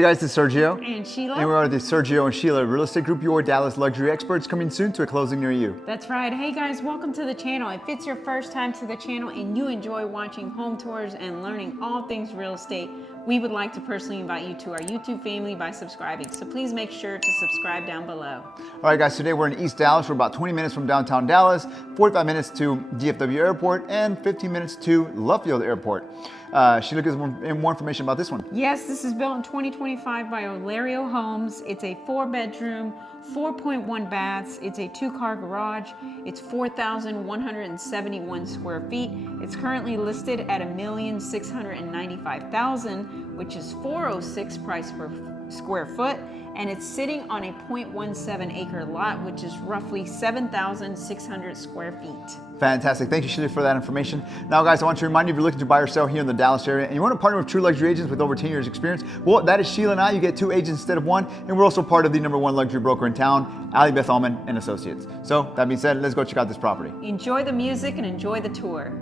Hey guys, this is Sergio. And Sheila. And we are the Sergio and Sheila Real Estate Group, your Dallas luxury experts, coming soon to a closing near you. That's right. Hey guys, welcome to the channel. If it's your first time to the channel and you enjoy watching home tours and learning all things real estate, we would like to personally invite you to our YouTube family by subscribing. So please make sure to subscribe down below. All right guys, today we're in East Dallas. We're about 20 minutes from downtown Dallas, 45 minutes to DFW Airport, and 15 minutes to Love Field Airport. Sheila gives more information about this one. Yes, this is built in 2025 by Olario Homes. It's a 4-bedroom, 4.1 baths. It's a 2-car garage. It's 4,171 square feet. It's currently listed at $1,695,000, which is $406 price per square foot. And it's sitting on a 0.17 acre lot, which is roughly 7,600 square feet. Fantastic. Thank you, Sheila, for that information. Now, guys, I want to remind you, if you're looking to buy or sell here in the Dallas area and you want to partner with true luxury agents with over 10 years experience, well, that is Sheila and I. You get 2 agents instead of 1. And we're also part of the #1 luxury broker in town, Ali Beth Allman and Associates. So that being said, let's go check out this property. Enjoy the music and enjoy the tour.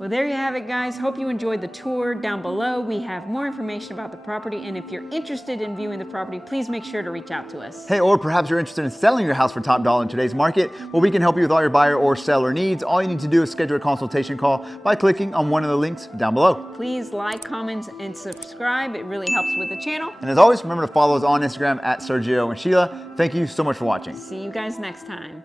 Well, there you have it, guys. Hope you enjoyed the tour. Down below, we have more information about the property, and if you're interested in viewing the property, please make sure to reach out to us. Hey, or perhaps you're interested in selling your house for top dollar in today's market. Well, we can help you with all your buyer or seller needs. All you need to do is schedule a consultation call by clicking on one of the links down below. Please like, comment, and subscribe. It really helps with the channel. And as always, remember to follow us on Instagram at Sergio and Sheila. Thank you so much for watching. See you guys next time.